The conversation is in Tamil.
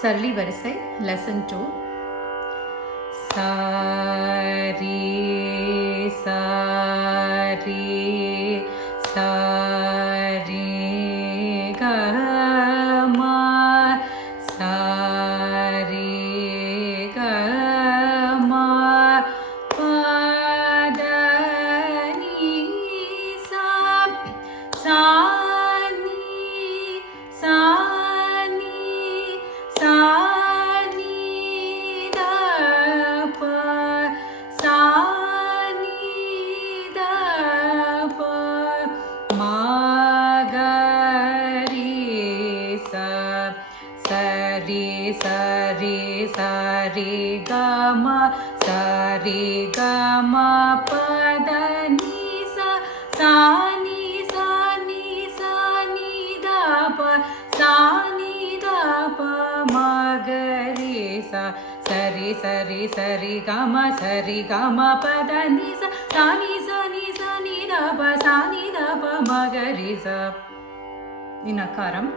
சரளி வரிசை lesson 2. Sorry sorry sorry comma sorry comma பதனி சா சானி சானி சானி தப சானி தப மகரி சா சரி சரி சரி கம சரி கம பதனி சா சானி சானி சானி தப சானி தப மகரி சா சரி சரி சரி கம பதனி சா சானி சானி சானி தப சானி தப மகரி சா. இனக்காரம்